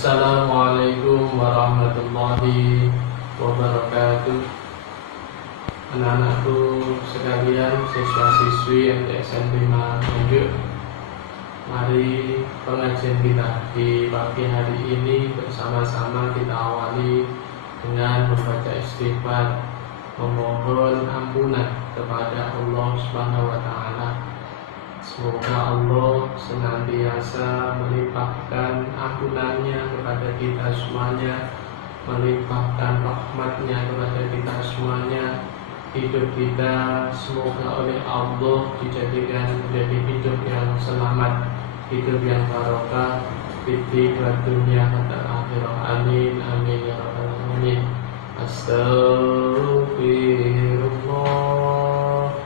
Assalamualaikum warahmatullahi wabarakatuh. Anak-anakku sekalian, siswa-siswi MTSN 5 Nganjuk, mari pengajian kita di pagi hari ini bersama-sama kita awali dengan membaca istighfar, memohon ampunan kepada Allah Subhanahu wa Ta'ala. Semoga Allah senantiasa melimpahkan ampunannya kepada kita semuanya, melimpahkan rahmatnya kepada kita semuanya. Hidup kita semoga oleh Allah dijadikan menjadi hidup yang selamat, hidup yang barokah di dunia dan akhirat. Amin amin ya rabbal alamin. Astaghfirullah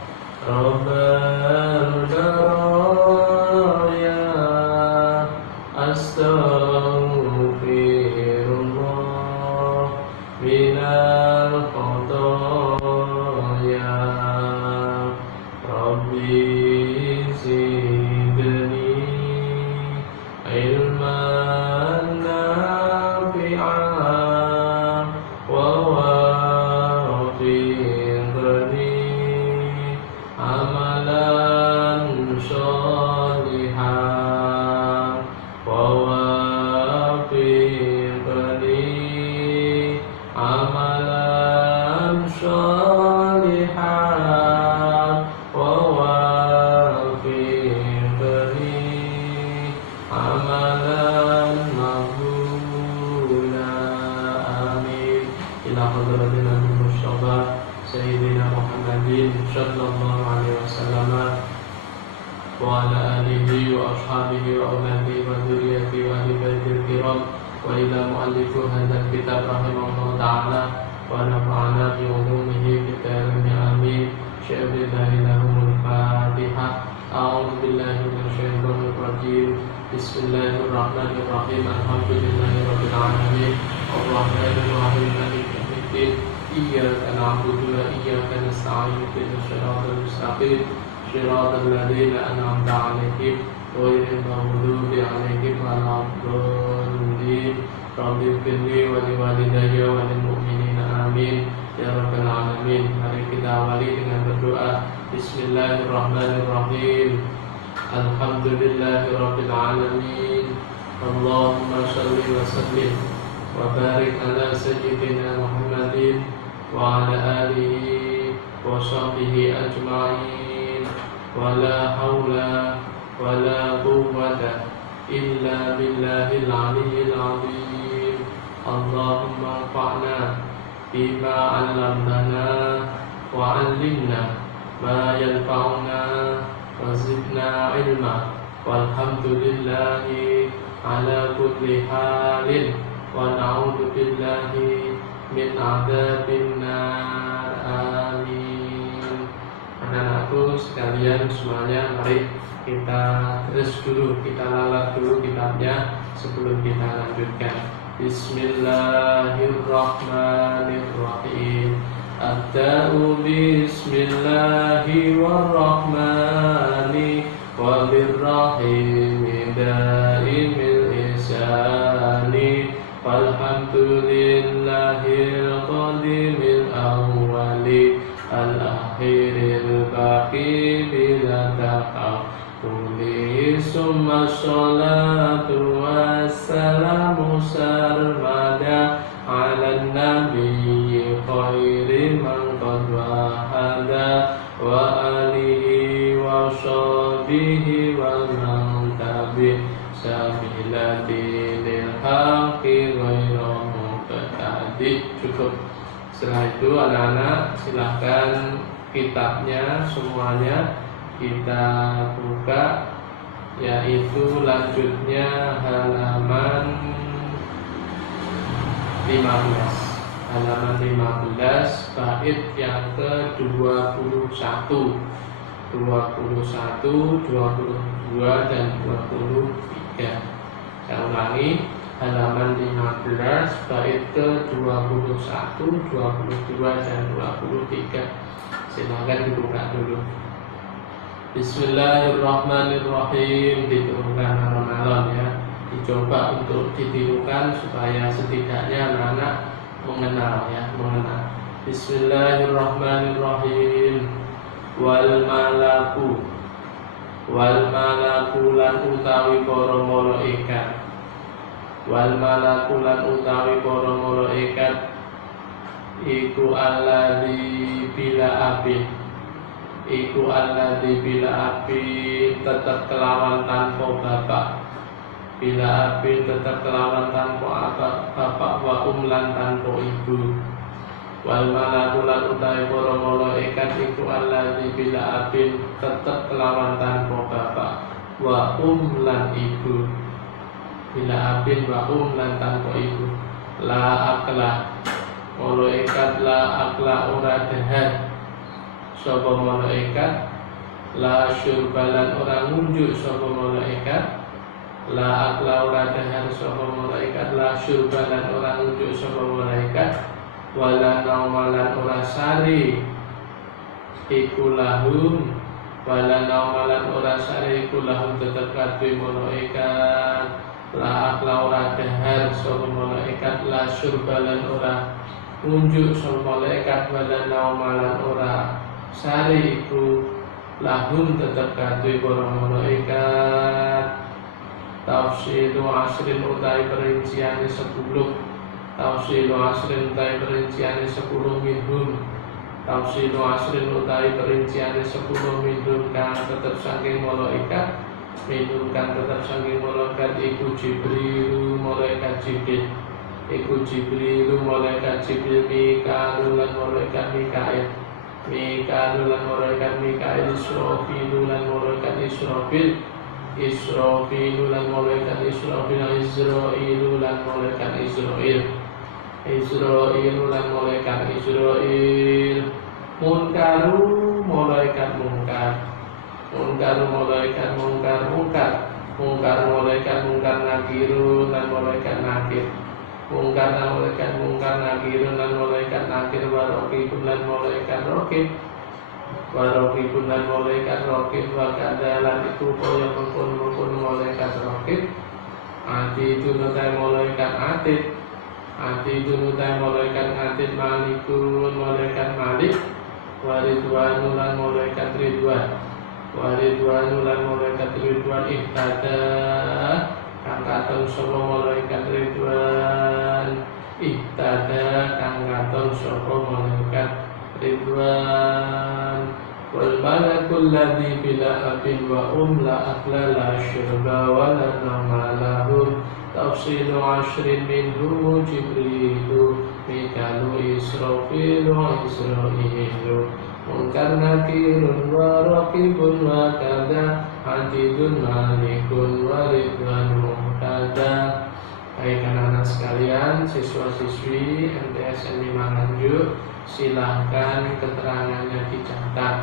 Rabbal baraya, astaghfirullah minal khotaya, Rabbi zidni ilman nafi'an wa wafiqni amalan sholihan wa wafiqni amalan sholihan wa wafiqni amalan maqbula. Amin. Ila hadratin Nabi Mustafa Sayyidina Muhammadin sallallahu alaihi wasallam wa ala alihi wa ashabihi wa auladihi wa dzurriyyatihi wa ahli baitil kiram wa ila muallifi hadzal kitab rahimahullah ta'ala wa nafa'ana bi ulumihi fid dharain amin. Syaikhul lahumul Fatihah. A'udzu billahi minasyaitonir rajim. Bismillahirrahmanirrahim. Alhamdulillahirabbil alamin. Arrahmanir rahim. Maliki yaumiddin. Iyyaka na'budu wa iyyaka nasta'in. Ihdinas siratal mustaqim. Shiratal ladzina an'amta 'alaihim ghairil maghdubi 'alaihim waladdallin. Rabbi ighfirli wa liwalidayya wa lil mu'minina amin ya rabbal alamin. Mari kita awali dengan berdoa. Bismillahirrahmanirrahim. Alhamdulillahirabbil alamin. Allahumma shalli wa sallim wa barik ala sayyidina Muhammadin wa ala alihi wa sahbihi ajma'in. Wa la haula wa la quwwata illa billahil aliyyil azim. Allahumma anfa'na bima 'allamtana wa 'allimna ma yanfa'una wa zidna ilma. Walhamdulillahi ala kulli halin wa na'udzu billahi min 'adzabin nar. Amin. Anak-anakku sekalian semuanya, mari kita terus dulu, kita lalat dulu kitabnya sebelum kita lanjutkan. Bismillahirrahmanirrahim. Abda'u bismillahi warrahmani wa birrahimi daimil ihsani walhamdulillahil qadimil awwali al-akhiril baqi bila taqawuli. Summa sholatu wassalamu sarmada ala nabiyyi khairi man qad wahada wa alihi wa sahbihi wa man tabi sabila dinil haqqi ghairu muqtadi. Cukup. Setelah itu anak-anak silahkan kitabnya semuanya kita buka, yaitu lanjutnya halaman 15. Halaman 15 bait yang ke-21, 21, 22 dan 23. Saya ulangi, halaman 15 bait ke-21, 22 dan 23. Silakan dibuka dulu. Bismillahirrahmanirrahim. Diturunkan malam-malam ya, dicoba untuk ditirukan supaya setidaknya anak-anak mengenal. Bismillahirrahmanirrahim. Wal malaku lan utawi para malaikat. Wal malaku lan utawi para malaikat iku alladzi bila api tetap kelawan tanpa bapak. Bila api tetap kelawan tanpa bapak wa lan tanpa ibu. Wal malaku lan utawi para malaikat iku alladzi bila api tetap kelawan tanpa bapak wa lan ibu. Bila api wa lan tanpa ibu. La akla malaikat la akla ora dahar sapa malaikat. La syurbalan ora ngunjuk sapa malaikat. La akla ora dahar sapa malaikat. La syurbalan ora ngunjuk sapa malaikat. Wala naumalan ora sari iku lahum. Wala naumalan ora sari iku lahum tetep kadhe malaikat. La akla ora dahar sapa malaikat. La syurbalan ora ngunjuk sapa malaikat. Wala naumalan ora sari iku lahum tetep kadhe para malaikat. Tafsilu asrin utai perinciane 10. Tafsilu asrin utai perinciane 10 minhum. Tafsilu asrin utai perinciane 10 minhum kang tetep saking malaikat. Minhum kang tetep saking malaikat iku Jibril malaikat Jibril. Iku Jibril malaikat Jibril. Mikail lan malaikat Mikail. Mikail lan malaikat Mikail. Israfil lan malaikat Israfil. Israfil lan malaikat Israfil. Israil lan malaikat Israil. Israil lan malaikat Israil. Munkaru malaikat Munkar. Munkaru malaikat Munkar. Munkar malaikat Munkar. Nakirun lan malaikat Nakir. Mungkar lan malaikat mungkar, nakirun lan malaikat nakir, warokibun lan malaikat rokib. Warokibun lan malaikat rokib. Wakadalan iku kaya mengkon malaikat rokib. Ati itu nutai malaikat atid. Ati itu nutai malaikat atid. Malikun malaikat malik. Waridwanu lan malaikat ridwan. Waridwanu lan malaikat ridwan. Ihtada kang katon sapa malaikat ridwan. Ihtada kang katon sapa malaikat ridwan. Wal malakul ladzi bila abin wa la akla la syurba wa la namalahum. Tafsilu ashrin minhu Jibrilu. Mikalu Israfilu Israilu. Munkar nakirun wa raqibun wa kada. Atidun malikun wa ridwan muhtada. Baik anak-anak sekalian, siswa-siswi MTSN 5 Nganjuk, silahkan keterangannya dicatat,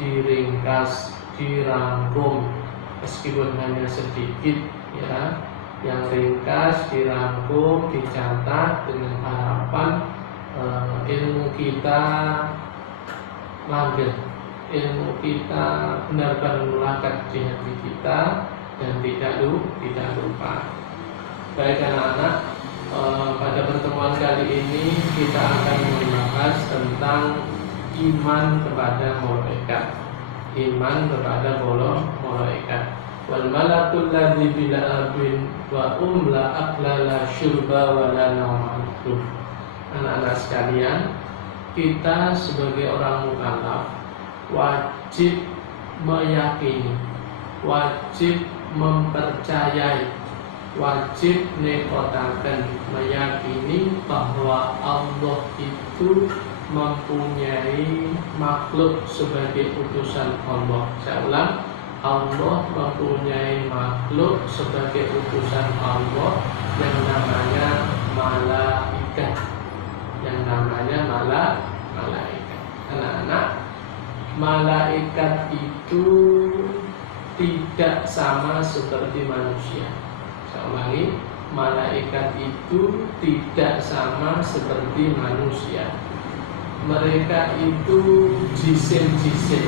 diringkas, dirangkum, meskipun hanya sedikit ya. Yang ringkas, dirangkum, dicatat dengan harapan ilmu kita langgeng, ilmu kita benar-benar melekat di hati kita dan tidak lupa. Baik anak-anak, pada pertemuan kali ini kita akan membahas tentang iman kepada malaikat. Iman kepada malaikat. Wal malakul ladzi bila abin wa la akla la syurba wa la nauma. Anak-anak sekalian, kita sebagai orang mukallaf wajib meyakini, wajib mempercayai, wajib nekotaken, meyakini bahwa Allah itu mempunyai makhluk sebagai utusan Allah. Saya ulang, Allah mempunyai makhluk sebagai utusan Allah yang namanya malaikat. Yang namanya malaikat. Anak-anak, malaikat itu tidak sama seperti manusia. Saya ulangi, malaikat itu tidak sama seperti manusia. Mereka itu jisim-jisim.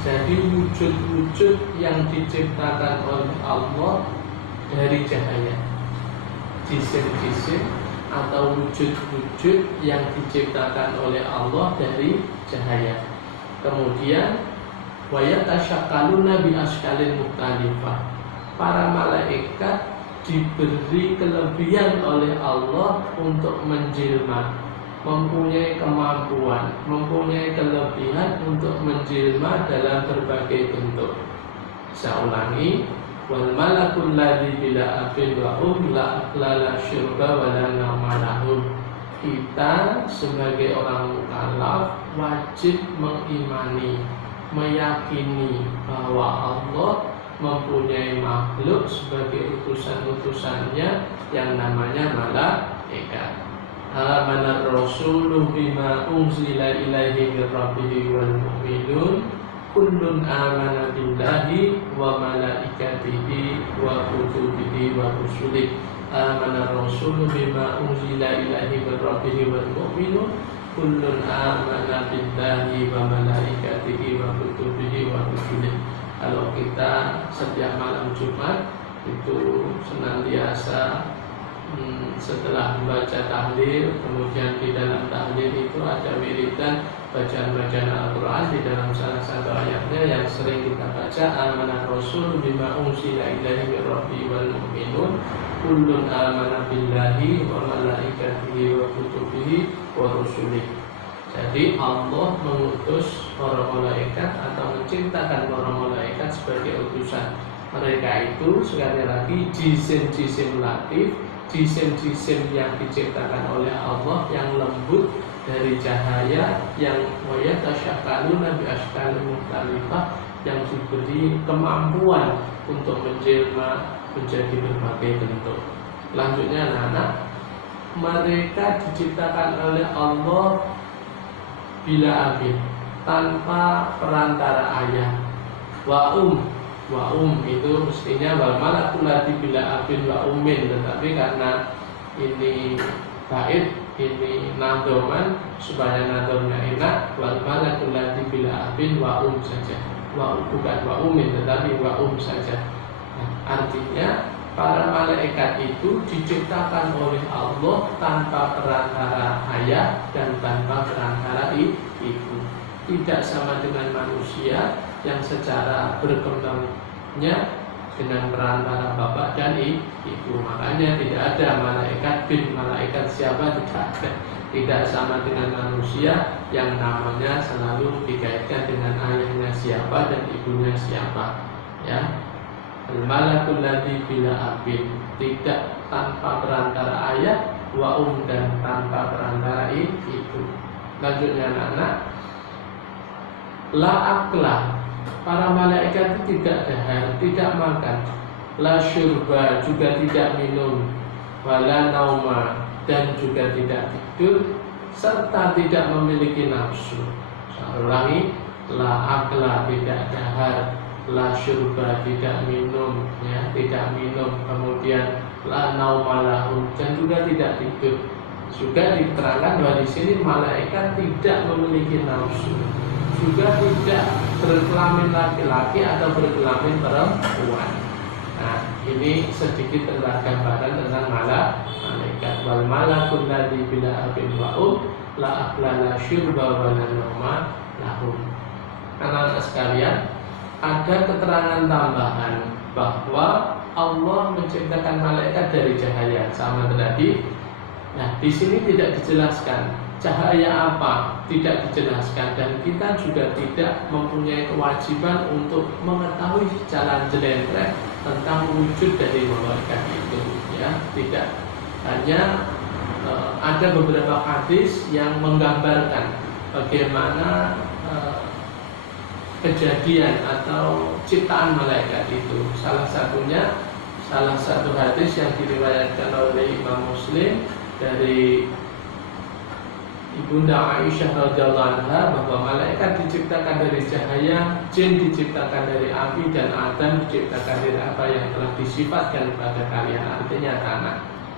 Jadi wujud-wujud yang diciptakan oleh Allah dari cahaya. Jisim-jisim atau wujud-wujud yang diciptakan oleh Allah dari cahaya. Kemudian wa yatasyakaluna bi askalin mukhtalifah. Para malaikat diberi kelebihan oleh Allah untuk menjelma, mempunyai kemampuan, mempunyai kelebihan untuk menjelma dalam berbagai bentuk. Saya ulangi, wal malakul ladzi bila afil wa la syurba wa la nauma lahum. Kita sebagai orang mukallaf wajib mengimani, meyakini bahwa Allah mempunyai makhluk sebagai utusan-utusannya yang namanya malaikat. Amanar rasulu bima unzila ilaihi min rabbihi wal mu'minun kullun amana billahi wa malaikatihi wa kutubihi wa rusulihi. Amanar rasulu bima unzila ilaihi min rabbihi wal mu'minun kullun amana billahi wa malaikatihi wa kutubihi wa rusulihi. Kalau kita setiap malam Jumat itu senantiasa setelah membaca tahlil, kemudian di dalam tahlil itu ada wiridan bacaan-bacaan Al-Quran. Di dalam salah satu ayatnya yang sering kita baca, amanah rasul bima unzila ilaihi min rabbihi wal mu'minun kullun amana billahi wa malaikatihi wa kutubihi wa rusulihi. Jadi Allah mengutus para malaikat atau menciptakan para malaikat sebagai utusan. Mereka itu sekali lagi jisim-jisim latif, jisim-jisim yang diciptakan oleh Allah, yang lembut dari cahaya, yang wayatasyakaluna bi askalin mukhtalifah, yang diberi kemampuan untuk menjelma menjadi berbagai bentuk. Selanjutnya anak-anak, mereka diciptakan oleh Allah bila abid, tanpa perantara ayah. Wa itu mestinya wal malakul ladzi bila abid wa ummin, tetapi karena ini bait, ini nadoman, supaya nadomnya enak, wal malakul ladzi bila abid wa saja. Bukan wa ummin, tetapi wa saja. Artinya para malaikat itu diciptakan oleh Allah tanpa perantara ayah dan tanpa perantara ibu. Tidak sama dengan manusia yang secara berkembangnya dengan perantara bapak dan ibu. Makanya tidak ada malaikat bin, malaikat siapa, tidak ada. Tidak sama dengan manusia yang namanya selalu dikaitkan dengan ayahnya siapa dan ibunya siapa. Ya. Al-malakul ladzi bila abid, tidak tanpa perantara ayah, wa dan tanpa perantara ibu. Lanjutnya anak-anak, la akla, para malaikat itu tidak dahar, tidak makan. La syurba, juga tidak minum. Wala nauma, dan juga tidak tidur, serta tidak memiliki nafsu. Saya ulangi, la akla, tidak dahar, la syurba, tidak minum, ya, tidak minum, kemudian la nauma lahum, dan juga tidak tidur. Juga diterangkan bahwa di sini malaikat tidak memiliki nafsu, juga tidak berkelamin laki-laki atau berkelamin perempuan. Nah, ini sedikit tentang gambaran tentang malaikat. Wal malakul ladzi bila abin wa'um la akla la syurba wa la nauma lahum. Anak-anak sekalian, ada keterangan tambahan bahwa Allah menciptakan malaikat dari cahaya, sama tadi. Nah, di sini tidak dijelaskan cahaya apa, tidak dijelaskan, dan kita juga tidak mempunyai kewajiban untuk mengetahui jalan jelentren tentang wujud dari malaikat itu, ya, tidak. Hanya ada beberapa hadis yang menggambarkan bagaimana kejadian atau ciptaan malaikat itu. Salah satu hadis yang diriwayatkan oleh Imam Muslim dari Ibunda Aisyah radhiyallahu anha, bahwa malaikat diciptakan dari cahaya, jin diciptakan dari api, dan Adam diciptakan dari apa yang telah disifatkan kepada kalian. Artinya tanah.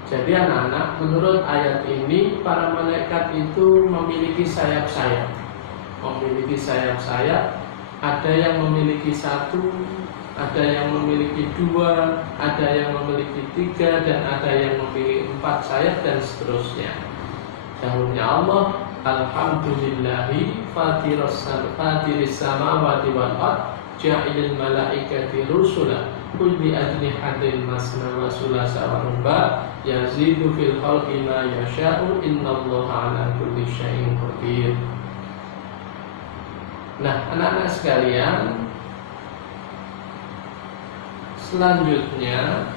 Jadi anak-anak, menurut ayat ini para malaikat itu memiliki sayap-sayap. Memiliki sayap-sayap. Ada yang memiliki satu, ada yang memiliki 2, ada yang memiliki 3, dan ada yang memiliki 4 sayap dan seterusnya. Dahulunya Allah, alhamdulillahi fatiris samawati wal ard ja'ilil malaikati rusula kulli ajnihatin masna wa sulasa wa ruba yazidu fil khalqi ma yasha'u innallaha ala kulli syai'in qadir. Nah, anak-anak sekalian, selanjutnya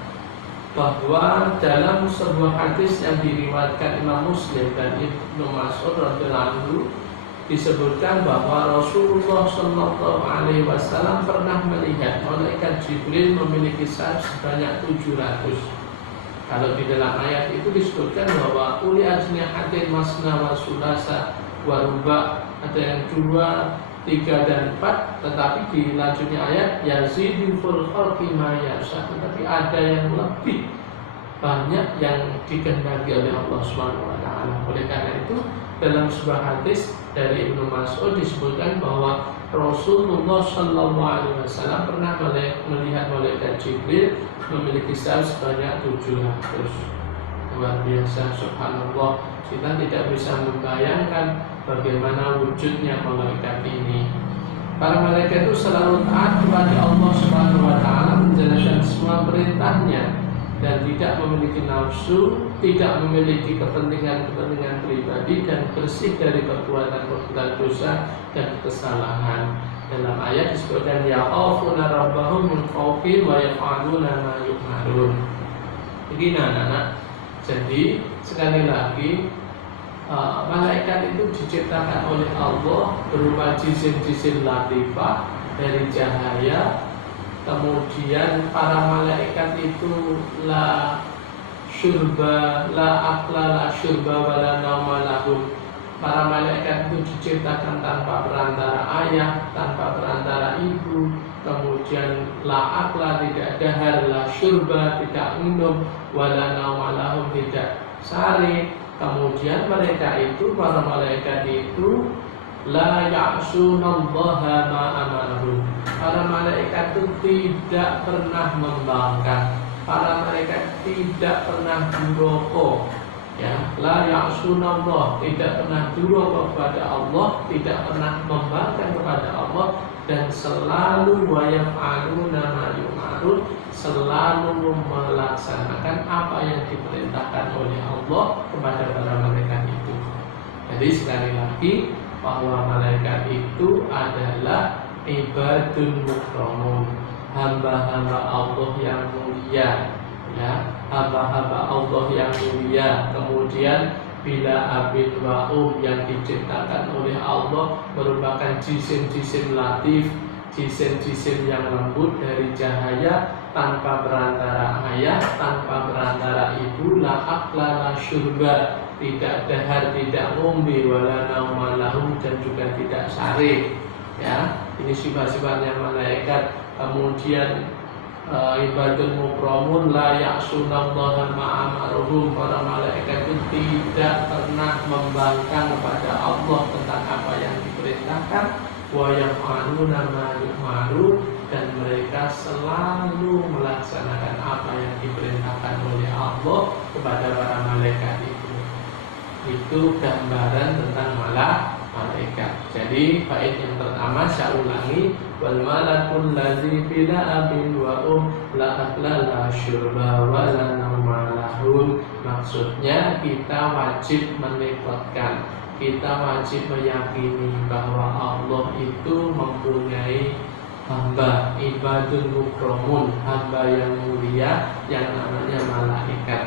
bahwa dalam sebuah hadis yang diriwayatkan Imam Muslim dan Ibnu Mas'ud radhiyallahu anhu disebutkan bahwa Rasulullah Shallallahu Alaihi Wasallam pernah melihat malaikat Jibril memiliki sayap sebanyak 700. Kalau di dalam ayat itu disebutkan bahwa uli ajnihatin masna wa sulasa wa ruba, ada yang 2, 3 dan 4, tetapi di lanjutnya ayat yazidu fil khalqi ma yasha, tetapi ada yang lebih banyak yang dikehendaki oleh Allah Subhanahu wa taala. Oleh karena itu dalam sebuah hadis dari Ibnu Mas'ud disebutkan bahwa Rasulullah Shallallahu Alaihi Wasallam pernah melihat malaikat Jibril memiliki sayap sebanyak 700. Luar biasa, subhanallah. Kita tidak bisa membayangkan bagaimana wujudnya malaikat ini. Para malaikat itu selalu taat kepada Allah Subhanahu Wa Taala, menjalankan semua perintahnya dan tidak memiliki nafsu, tidak memiliki kepentingan pribadi, dan bersih dari perbuatan dosa dan kesalahan. Dalam ayat disebutkan ya'afuna rabbahum min fawqihim wa yaf'aluna ma yu'marun. Begini anak-anak. Jadi sekali lagi malaikat itu diciptakan oleh Allah berupa jisim-jisim latifah dari cahaya. Kemudian para malaikat itu la syurba, la akla, la syurba, wala nauma lahum. Para malaikat itu diciptakan tanpa perantara ayah, tanpa perantara ibu. Kemudian la akla, tidak dahar, la syurba, tidak minum, wala nauma lahum, tidak sari. Kemudian mereka itu, para malaikat itu la ya'sunallaha ma amarahum. Para malaikat itu tidak pernah membangkang. Para malaikat tidak pernah durhaka. Ya, la ya'sunallah, tidak pernah durhaka kepada Allah, tidak pernah membangkang kepada Allah, dan selalu wa yaf'aluna ma yu'marun, selalu melaksanakan apa yang diperintahkan oleh Allah kepada para malaikat itu. Jadi sekali lagi bahwa malaikat itu adalah ibadun mukramun, hamba-hamba Allah yang mulia, ya, hamba-hamba Allah yang mulia. Kemudian bila abid wa yang diciptakan oleh Allah merupakan jisim-jisim latif, jisim-jisim yang lembut dari cahaya, tanpa perantara ayah, tanpa perantara ibu, la akla la syurba, tidak dahar, tidak ngombe, wala nauma lahum, dan juga tidak sare. Ya, ini sifat-sifatnya malaikat. Kemudian ibadun mukramun, la ya'sunallaha ma amaruhum. Para malaikat itu tidak pernah membangkang kepada Allah tentang apa yang diperintahkan, wa yaf'aluna ma yu'marun, dan mereka selalu melaksanakan apa yang diperintahkan oleh Allah kepada para malaikat itu. Itu gambaran tentang malaikat. Jadi bait yang pertama saya ulangi, wal malakul ladzi bila abin wa la akla la syurba wa la nauma lahum. Maksudnya kita wajib menekotkan, kita wajib meyakini bahwa Allah itu mempunyai hamba ibadun mukramun, hamba yang mulia yang namanya malaikat.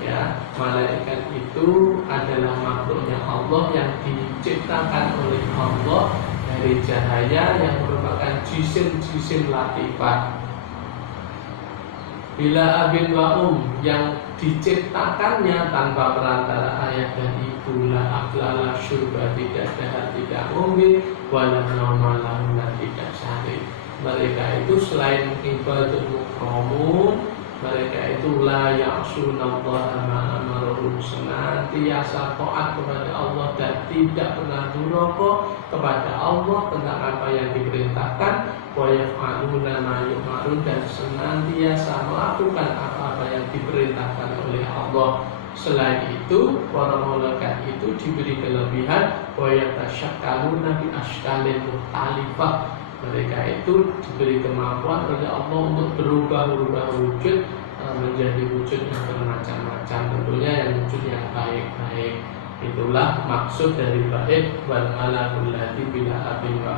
Ya, malaikat itu adalah makhluknya Allah yang diciptakan oleh Allah dari cahaya yang merupakan jisim-jisim latifah. Bila abin wa yang diciptakannya tanpa perantara ayah dan ibu, la akla la syurba, tidak dahar, tidak ngombe, wala nauma lahum, tidak sahih. Mereka itu selain ibadun mukramun, Mereka itu la ya'sunallaha ma amaruhum, senantiasa taat kepada Allah dan tidak pernah durhaka kepada Allah tentang apa yang diperintahkan. Wa yaf'aluna ma yu'marun, dan senantiasa melakukan apa-apa yang diperintahkan oleh Allah. Selain itu, para malaikat itu diberi kelebihan wa yatashakkaluna bi ashkalin mukhtalifah. Mereka itu diberi kemampuan oleh Allah untuk berubah-ubah wujud menjadi wujud yang bermacam-macam, tentunya yang wujud yang baik-baik. Itulah maksud dari baik wal malakul ladzi bila abin wa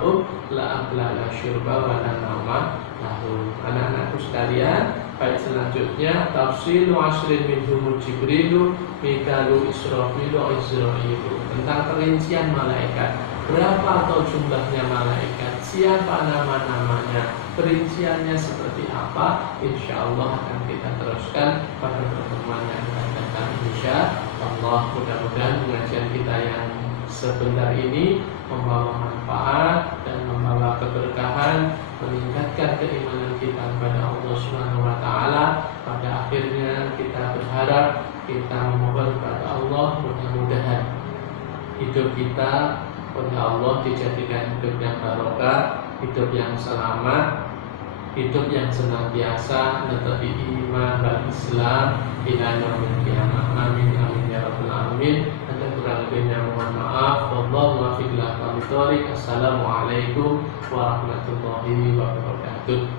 la aqla la syurba wa la nama lahu. Anak-anakku sekalian, baik selanjutnya tafsilu asrin minhum Jibrilu, Mikalu, Israfilu, Izrailu, tentang perincian malaikat. Berapa atau jumlahnya malaikat, siapa nama-namanya, perinciannya seperti apa, insya Allah akan kita teruskan pada pertemuan yang akan datang, insya Allah. Mudah-mudahan pengajian kita yang sebentar ini membawa manfaat dan membawa keberkahan, meningkatkan keimanan kita kepada Allah Subhanahu wa Ta'ala. Pada akhirnya kita berharap, kita memohon kepada Allah, mudah-mudahan hidup kita oleh Allah dijadikan hidup yang barokah, hidup yang selamat, hidup yang senantiasa menetapi iman dan Islam ila yaumil qiyamah. Amin amin ya rabbal alamin. Ada kurang lebihnya mohon maaf. Wallahu muwaffiq ila aqwamit thoriq. Assalamualaikum warahmatullahi wabarakatuh.